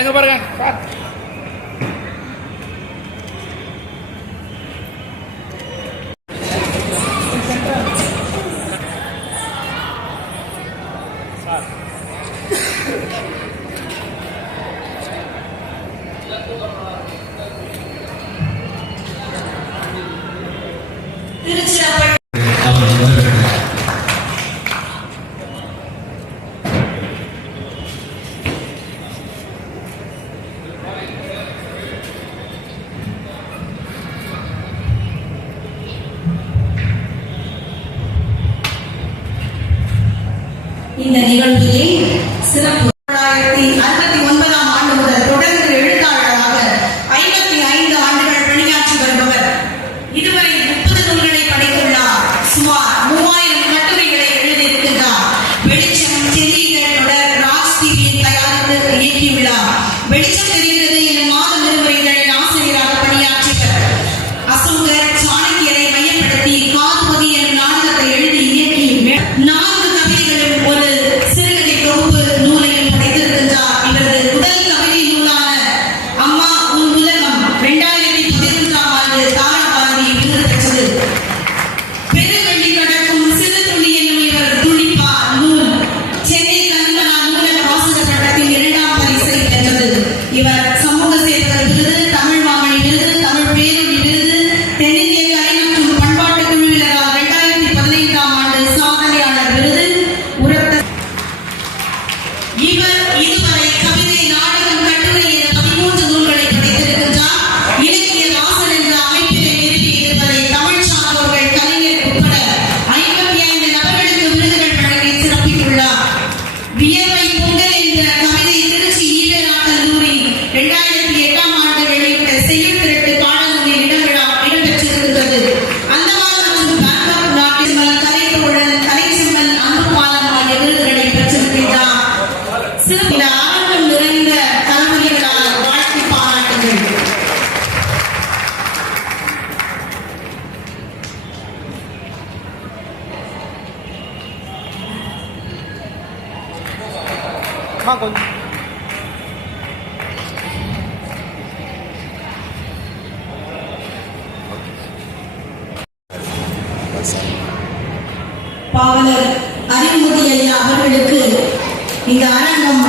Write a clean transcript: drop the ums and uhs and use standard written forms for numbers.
எங்க பாருங்க சார். இந்த நிகழ்விலே சிறப்பு 1969 ஆண்டு முதல் தொடர்ந்து எழுத்தாளராக 55 ஆண்டுகள் பணியாற்றி வருபவர். இதுவரை 30 நூல்களை படைத்துள்ளார். சுமார் 3000 கட்டுரைகளை எழுதியிருக்கிறார். வெளிச்சம் செய்திகள் தொடர் ராஜ் டிவியில் தயாரித்து இயக்கியுள்ளார். வெளிச்சம் தெரிகிறது எனும் மாத விரும்புகளின் ஆசிரியராக பணியாற்றியவர். அசோகர் சாணக்கியரை மையப்படுத்தி காதுமதி எனும் நாடகத்தை எழுதி இயக்கி 4 கவிதைகளும் ஒரு சிறுகதை தொகுப்பு நூலையும் படைத்திருக்கின்றார். இவரது முதல் கவிதை நூலான அம்மா உன் உலகம் 2011 ஆண்டு தாராபாரதி விருது பெற்றது. பெருவெள்ளி கடக்கும் சிறு துளி என்னும் இவர் துளிப்பார் நூல் சென்னை கல்கனா நூலக வாசகர் சட்டத்தின் 2ஆம் பரிசை பெற்றது. இவர் சமூக சேவகர் விருது, தமிழ் மாமணி விருது, தமிழ் பேரொழி விருது, தென்னிந்திய கலை மற்றும் பண்பாட்டு குழுவினரால் 2015ஆம் ஆண்டு சாதனையாளர் விருது. இவர் இதுவரை கவிதை, நாடகம், கட்டுரை என 13 நூல்களை படைத்திருக்கின்றார். இலக்கிய வாசல் என்ற அமைப்பினை நிறுவி இதுவரை தமிழ் சான்றோர்கள், கலைஞர் உட்பட 55 நபர்களுக்கு விருதுகள் வழங்கி சிறப்பித்துள்ளார். வியர்வை பொங்கல் என்ற கவிதை திருச்சி ஈவேரா கல்லூரி 2008ஆம் ஆண்டு வெளியிட்ட செய்யுள் திரட்டு பாடல் நூலில் இடம்பெற்றிருக்கிறது. அந்தமான் மற்றும் பேங்காக் நாட்டில் கலைத்தோழன், கலைச்செம்மல், அன்புபாலம் ஆகிய விருதுகளை பெற்றிருக்கின்றார். சிறப்பு ஆர்வம் நிறைந்த தலைமுறைகளால் வாழ்க்கை பாராட்டுகள். பாவலர் அறிவுமதி ஐயா அவர்களுக்கு இந்த அரங்கம்